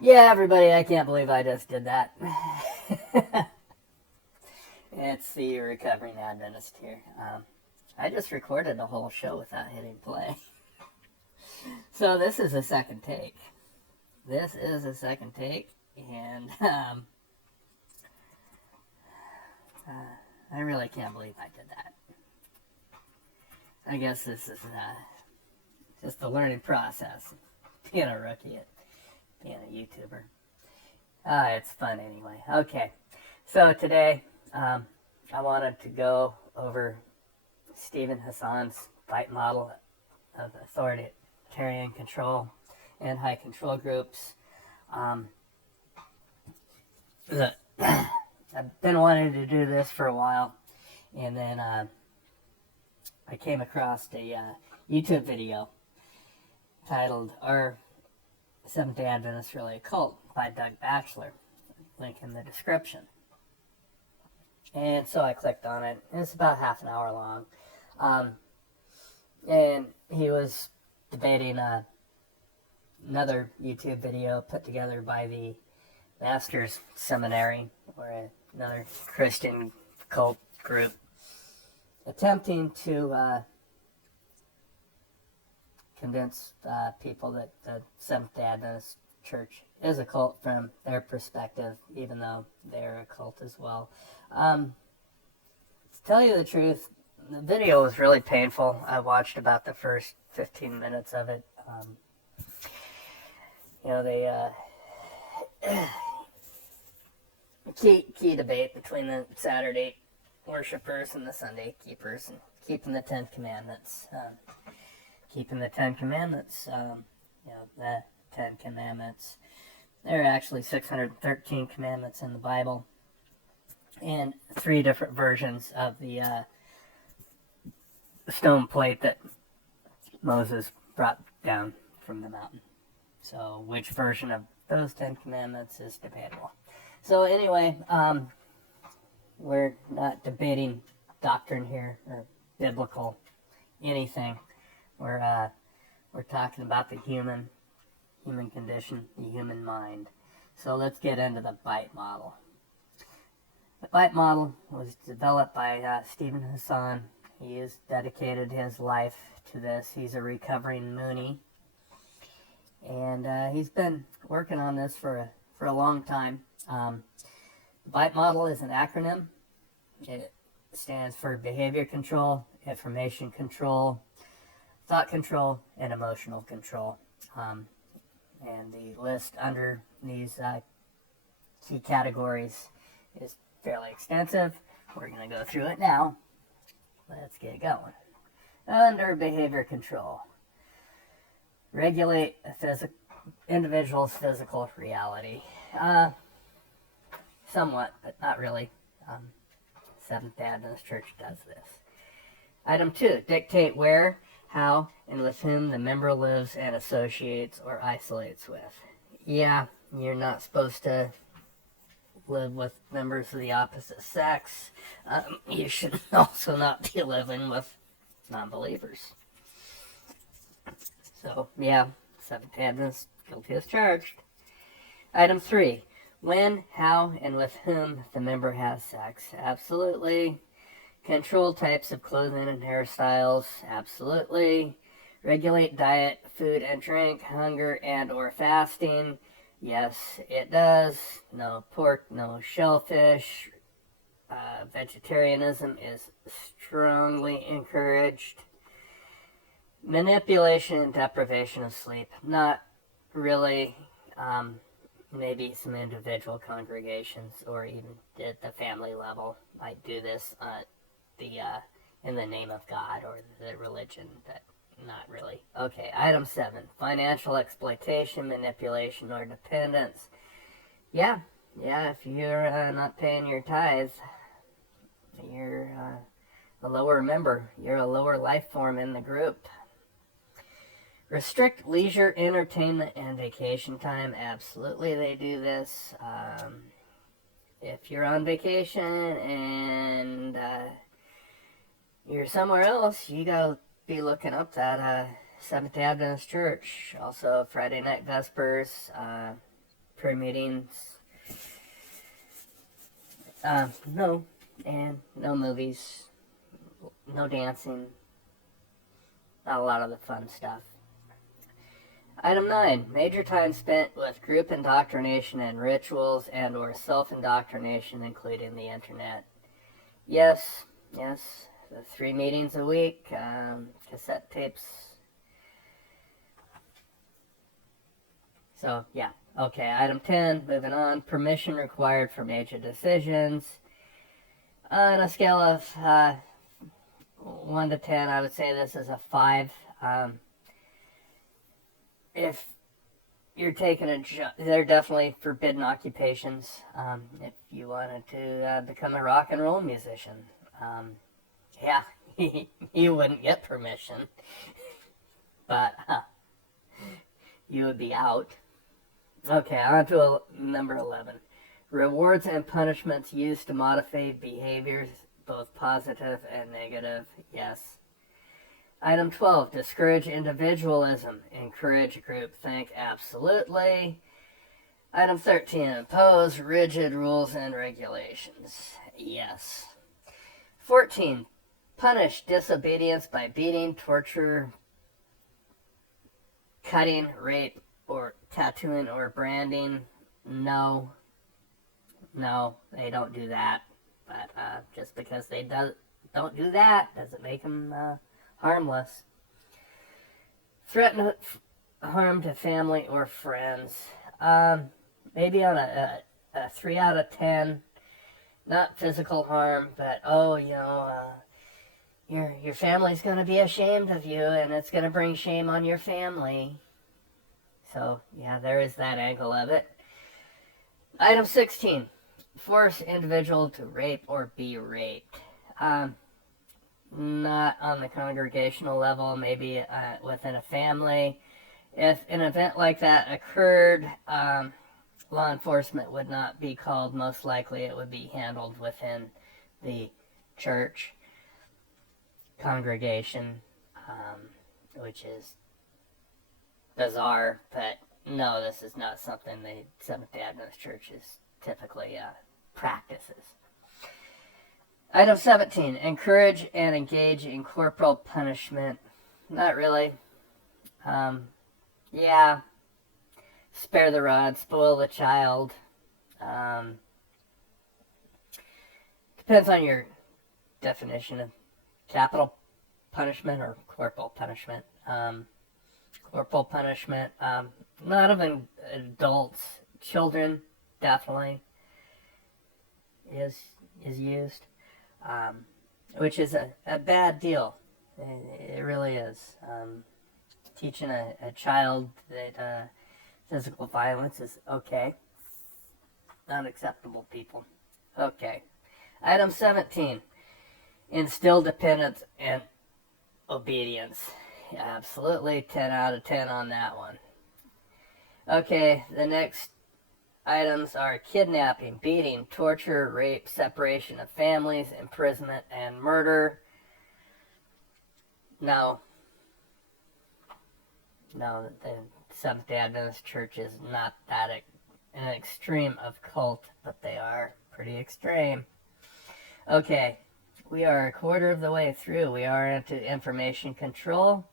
Yeah, everybody, I can't believe I just did that. It's the recovering Adventist here. I just recorded the whole show without hitting play. So this is a second take. And I really can't believe I did that. I guess this is just a learning process, being a rookie at being a YouTuber. It's fun anyway. Okay, so today I wanted to go over Stephen Hassan's fight model of authoritarian control and high control groups. I've been wanting to do this for a while, and then I came across a YouTube video titled "Are Seventh Day Adventists Really a Cult?" by Doug Batchelor. Link in the description. And so I clicked on it. It's about half an hour long. And he was debating another YouTube video put together by the Masters Seminary, or another Christian cult group, attempting to convince people that the Seventh Day Adventist Church is a cult from their perspective, even though they're a cult as well. To tell you the truth, the video was really painful. I watched about the first 15 minutes of it. They key debate between the Saturday worshipers and the Sunday keepers, and keeping the Ten Commandments. The Ten Commandments. There are actually 613 commandments in the Bible, and 3 different versions of the stone plate that Moses brought down from the mountain. So which version of those 10 commandments is debatable. So anyway, we're not debating doctrine here, or biblical anything. We're talking about the human condition, the human mind. So let's get into the bite model. The bite model was developed by Stephen Hassan. He has dedicated his life to this. He's a recovering Moonie, and he's been working on this for a long time. The bite model is an acronym. It stands for behavior control, information control, thought control, and emotional control. And the list under these key categories is fairly extensive. We're going to go through it now. Let's get going. Under behavior control, regulate a individual's physical reality. Somewhat, but not really. Seventh Day Adventist Church does this. Item 2, dictate where, how, and with whom the member lives and associates or isolates with. Yeah, you're not supposed to live with members of the opposite sex. You should also not be living with non-believers. So, yeah, Seventh Day Adventist, guilty as charged. Item 3, when, how, and with whom the member has sex. Absolutely. Control types of clothing and hairstyles. Absolutely. Regulate diet, food and drink, hunger and or fasting. Yes, it does. No pork, no shellfish. Vegetarianism is strongly encouraged. Manipulation and deprivation of sleep. Not really. Maybe some individual congregations or even at the family level might do this in the name of God or the religion, but not really. Okay, item 7, financial exploitation, manipulation, or dependence. Yeah, if you're not paying your tithes, you're a lower member. You're a lower life form in the group. Restrict leisure, entertainment, and vacation time. Absolutely, they do this. If you're on vacation and you're somewhere else, you gotta be looking up that Seventh Day Adventist Church. Also, Friday night vespers, prayer meetings. No, and no movies, no dancing, not a lot of the fun stuff. Item 9, major time spent with group indoctrination and rituals and or self-indoctrination, including the internet. Yes, the 3 meetings a week, cassette tapes. So, yeah. Okay, item 10, moving on. Permission required for major decisions. On a scale of 1 to 10, I would say this is a 5. If you're taking a job, they're definitely forbidden occupations. If you wanted to become a rock and roll musician, yeah, you wouldn't get permission, but you would be out. Okay, on to number 11. Rewards and punishments used to modify behaviors, both positive and negative. Yes. Item 12, discourage individualism, encourage groupthink, absolutely. Item 13, impose rigid rules and regulations, yes. 14, punish disobedience by beating, torture, cutting, rape, or tattooing or branding. No, they don't do that. But just because they don't do that doesn't make them harmless. Threaten harm to family or friends. Maybe on a 3 out of 10. Not physical harm, but your family's going to be ashamed of you, and it's going to bring shame on your family. So yeah, there is that angle of it. Item 16. Force individual to rape or be raped. Not on the congregational level, maybe within a family. If an event like that occurred, law enforcement would not be called. Most likely it would be handled within the church congregation, which is bizarre, but no, this is not something the Seventh Day Adventist Church typically practices. Item 17, encourage and engage in corporal punishment. Not really. Yeah. Spare the rod, spoil the child. Depends on your definition of capital punishment or corporal punishment. Corporal punishment, not of adults, children definitely is used. Which is a bad deal. It really is. Teaching a child that physical violence is okay. Unacceptable, people. Okay. Item 17. Instill dependence and obedience. Yeah, absolutely. 10 out of 10 on that one. Okay, the next items are kidnapping, beating, torture, rape, separation of families, imprisonment, and murder. No, the Seventh Day Adventist Church is not that an extreme of cult, but they are pretty extreme. Okay, we are a quarter of the way through. We are into information control,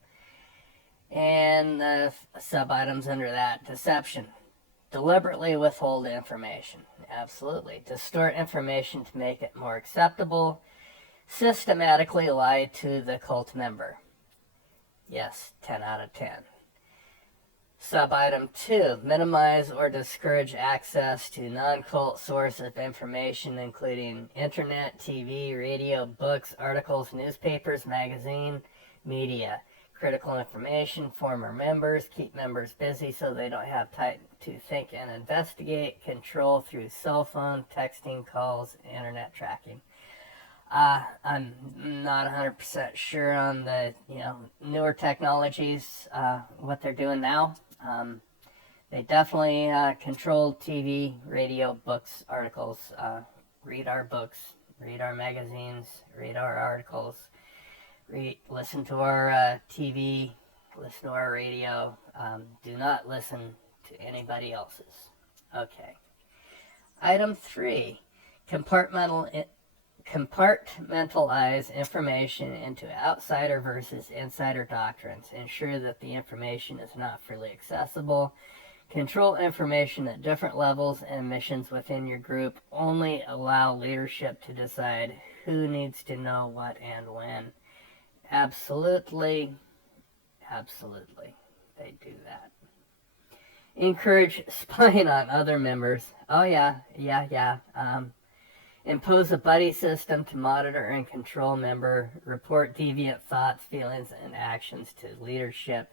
and the sub-items under that, deception. Deliberately withhold information. Absolutely. Distort information to make it more acceptable. Systematically lie to the cult member. Yes, 10 out of 10. Sub-item 2. Minimize or discourage access to non-cult sources of information, including internet, TV, radio, books, articles, newspapers, magazine, media. Critical information, former members, keep members busy so they don't have time to think and investigate, control through cell phone, texting, calls, internet tracking. I'm not 100% sure on the newer technologies, what they're doing now. They definitely control TV, radio, books, articles. Read our books, read our magazines, read our articles. Listen to our TV, listen to our radio. Do not listen to anybody else's. Okay. Item 3, compartmentalize information into outsider versus insider doctrines. Ensure that the information is not freely accessible. Control information at different levels and missions within your group. Only allow leadership to decide who needs to know what and when. Absolutely, they do that. Encourage spying on other members. Oh yeah. Impose a buddy system to monitor and control member. Report deviant thoughts, feelings, and actions to leadership.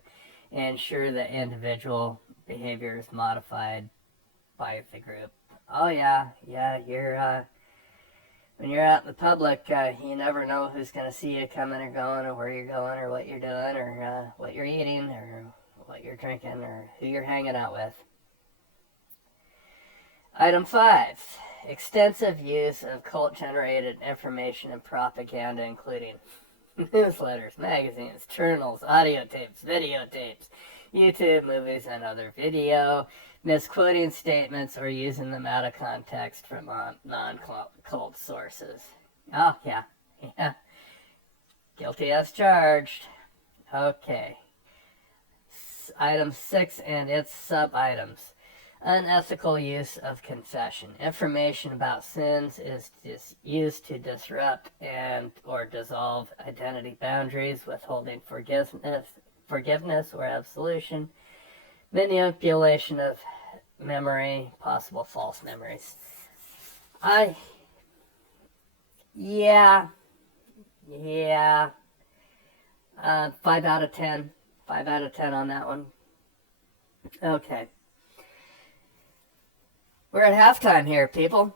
Ensure that individual behavior is modified by the group. Oh yeah, you're when you're out in the public, you never know who's going to see you coming or going, or where you're going, or what you're doing, or what you're eating, or what you're drinking, or who you're hanging out with. Item 5, extensive use of cult-generated information and propaganda, including newsletters, magazines, journals, audio tapes, videotapes, YouTube, movies, and other video, misquoting statements or using them out of context from non-cult sources. Oh, yeah. Guilty as charged. Okay. Item 6 and its sub-items. Unethical use of confession. Information about sins is used to disrupt and or dissolve identity boundaries, withholding forgiveness or absolution, manipulation of memory, possible false memories. 5 out of 10. 5 out of 10 on that one. Okay. We're at halftime here, people.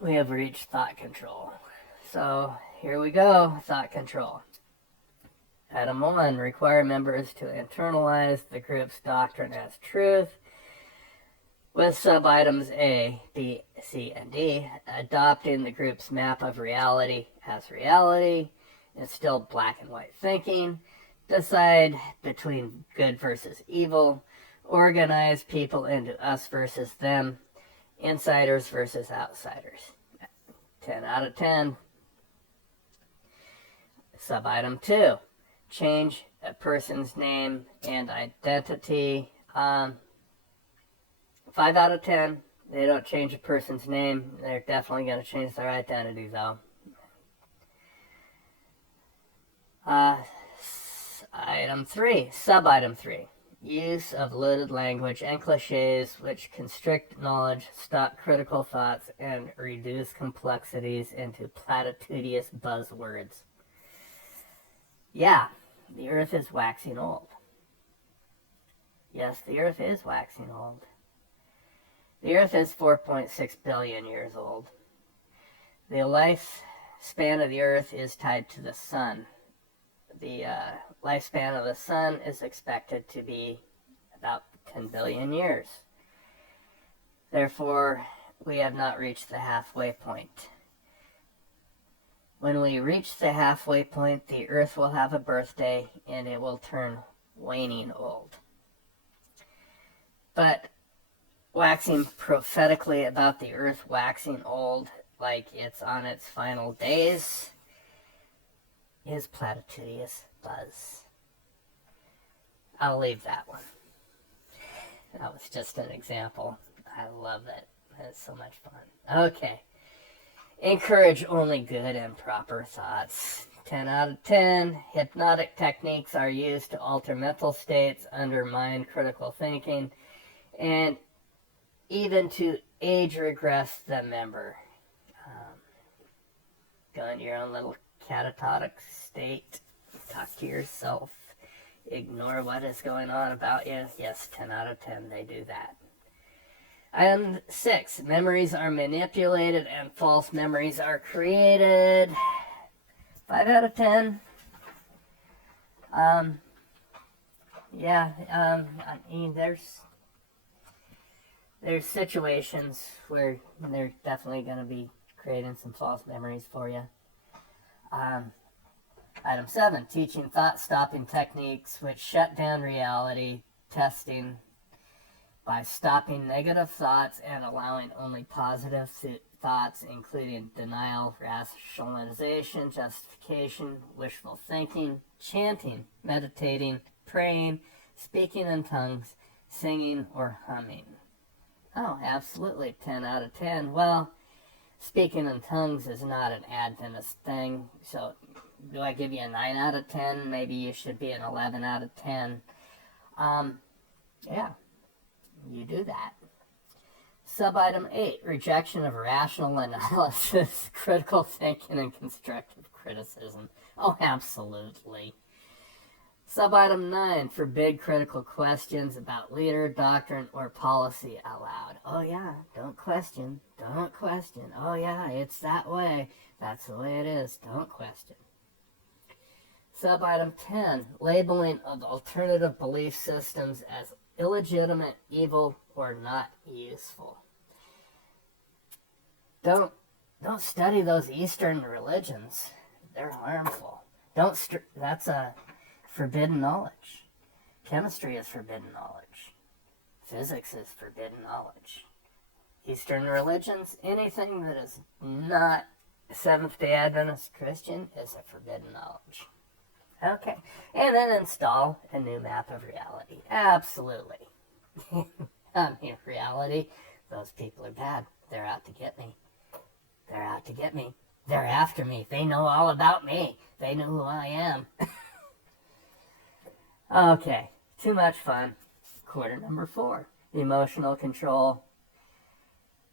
We have reached thought control. So, here we go, thought control. Item 1, require members to internalize the group's doctrine as truth, with sub-items A, B, C, and D, adopting the group's map of reality as reality, instill black and white thinking, decide between good versus evil, organize people into us versus them, insiders versus outsiders. 10 out of 10. Sub-item 2, change a person's name and identity. 5 out of 10. They don't change a person's name. They're definitely going to change their identity, though. Item 3, sub-item 3. Use of loaded language and cliches which constrict knowledge, stop critical thoughts, and reduce complexities into platitudinous buzzwords. Yeah, the earth is waxing old. Yes, the earth is waxing old. The earth is 4.6 billion years old. The lifespan of the earth is tied to the sun. The lifespan of the sun is expected to be about 10 billion years. Therefore, we have not reached the halfway point. When we reach the halfway point, the earth will have a birthday and it will turn waning old. But waxing prophetically about the earth waxing old like it's on its final days is platitudinous buzz. I'll leave that one. That was just an example. I love it. It's so much fun. Okay. Encourage only good and proper thoughts. 10 out of 10. Hypnotic techniques are used to alter mental states, undermine critical thinking, and even to age regress the member. Go into your own little catatonic state. Talk to yourself. Ignore what is going on about you. Yes, 10 out of 10, they do that. And 6, memories are manipulated and false memories are created. 5 out of 10. I mean, there's situations where they're definitely going to be creating some false memories for you. Item 7, teaching thought-stopping techniques which shut down reality testing by stopping negative thoughts and allowing only positive thoughts, including denial, rationalization, justification, wishful thinking, chanting, meditating, praying, speaking in tongues, singing, or humming. Oh, absolutely, 10 out of 10. Well, speaking in tongues is not an Adventist thing, so do I give you a 9 out of 10? Maybe you should be an 11 out of 10. Yeah, you do that. Sub-item 8, rejection of rational analysis, critical thinking, and constructive criticism. Oh, absolutely. Sub-item 9, forbid critical questions about leader, doctrine, or policy aloud. Oh yeah, don't question. Don't question. Oh yeah, it's that way. That's the way it is. Don't question. Sub-item 10, labeling of alternative belief systems as illegitimate, evil, or not useful. Don't study those Eastern religions. They're harmful. That's a forbidden knowledge. Chemistry is forbidden knowledge. Physics is forbidden knowledge. Eastern religions, anything that is not Seventh Day Adventist Christian is a forbidden knowledge. Okay, and then install a new map of reality. Absolutely. I mean, reality, those people are bad. They're out to get me. They're out to get me. They're after me. They know all about me. They know who I am. Okay, too much fun. Quarter number 4, emotional control.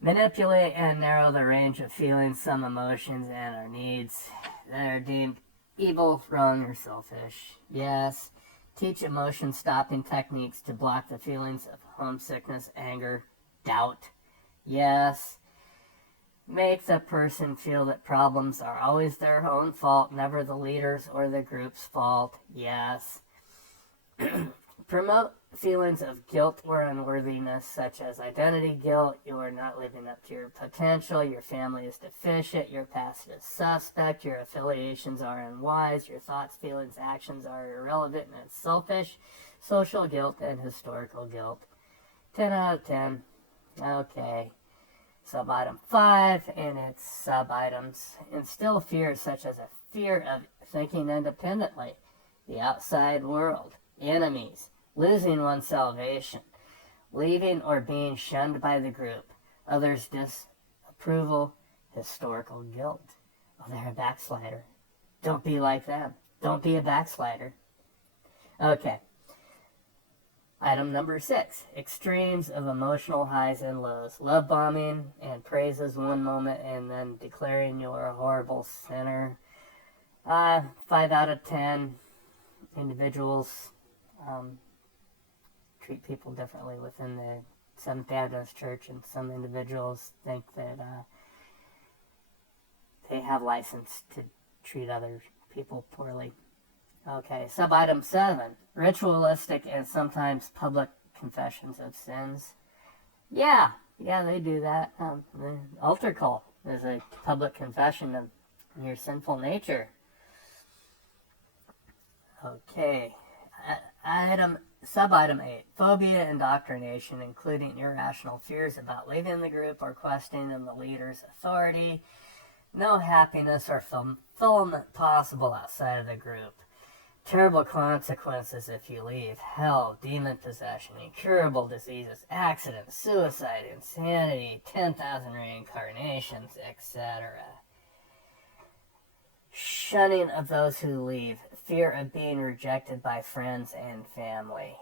Manipulate and narrow the range of feelings, some emotions, and our needs that are deemed evil, wrong, or selfish. Yes. Teach emotion-stopping techniques to block the feelings of homesickness, anger, doubt. Yes. Make the person feel that problems are always their own fault, never the leader's or the group's fault. Yes. Promote feelings of guilt or unworthiness, such as identity guilt, you are not living up to your potential, your family is deficient, your past is suspect, your affiliations are unwise, your thoughts, feelings, actions are irrelevant and selfish, social guilt and historical guilt. 10 out of 10. Okay. Sub-item 5 and its sub-items. Instill fear, such as a fear of thinking independently, the outside world, enemies, losing one's salvation, leaving or being shunned by the group, others' disapproval, historical guilt. Oh, they're a backslider. Don't be like them. Don't be a backslider. Okay. Item number 6, extremes of emotional highs and lows. Love bombing and praises one moment and then declaring you're a horrible sinner. 5 out of 10 individuals treat people differently within the Seventh Day Adventist Church, and some individuals think that they have license to treat other people poorly. Okay, sub-item 7, ritualistic and sometimes public confessions of sins. Yeah, they do that. The altar call is a public confession of your sinful nature. Okay, sub-item 8, phobia indoctrination, including irrational fears about leaving the group or questioning the leader's authority. No happiness or fulfillment possible outside of the group. Terrible consequences if you leave. Hell, demon possession, incurable diseases, accidents, suicide, insanity, 10,000 reincarnations, etc. Shunning of those who leave. Fear of being rejected by friends and family.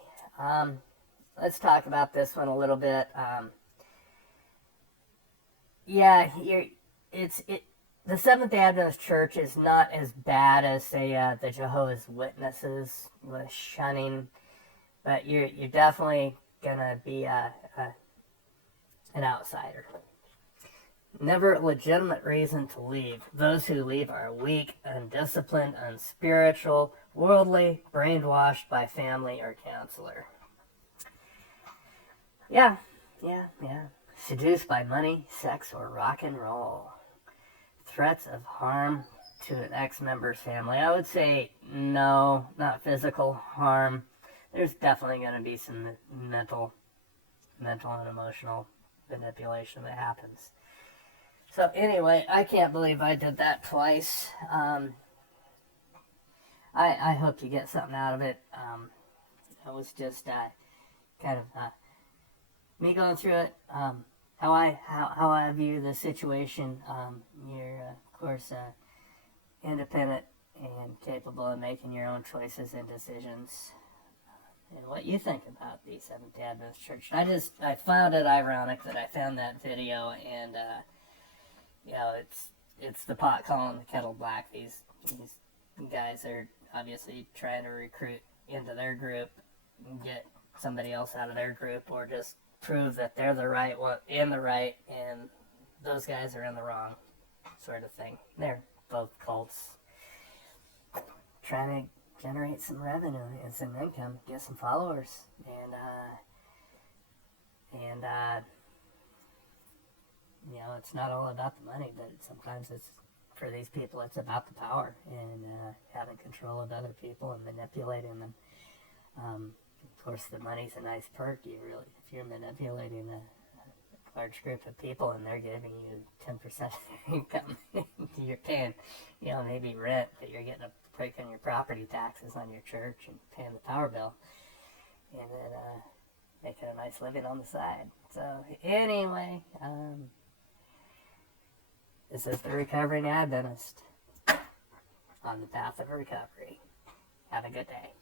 Let's talk about this one a little bit. The Seventh-day Adventist Church is not as bad as, say, the Jehovah's Witnesses with shunning, but you're definitely gonna be an outsider. Never legitimate reason to leave. Those who leave are weak, undisciplined, unspiritual, worldly, brainwashed by family or counselor. Yeah. Seduced by money, sex, or rock and roll. Threats of harm to an ex-member's family. I would say no, not physical harm. There's definitely going to be some mental mental and emotional manipulation that happens. So anyway, I can't believe I did that twice. I hope you get something out of it. It was just kind of me going through it. How I view the situation. You're of course independent and capable of making your own choices and decisions. And what you think about the Seventh Day Adventist Church. I found it ironic that I found that video, and it's the pot calling the kettle black. These guys are obviously trying to recruit into their group and get somebody else out of their group, or just prove that they're the right one in the right and those guys are in the wrong, sort of thing. They're both cults trying to generate some revenue and some income, get some followers, and it's not all about the money, but sometimes it's, for these people, it's about the power and having control of other people and manipulating them. Of course, the money's a nice perk. If you're manipulating a large group of people and they're giving you 10% of their income, you're paying, maybe rent, but you're getting a break on your property taxes on your church and paying the power bill, and then making a nice living on the side. So anyway, this is the Recovering Adventist on the path of recovery. Have a good day.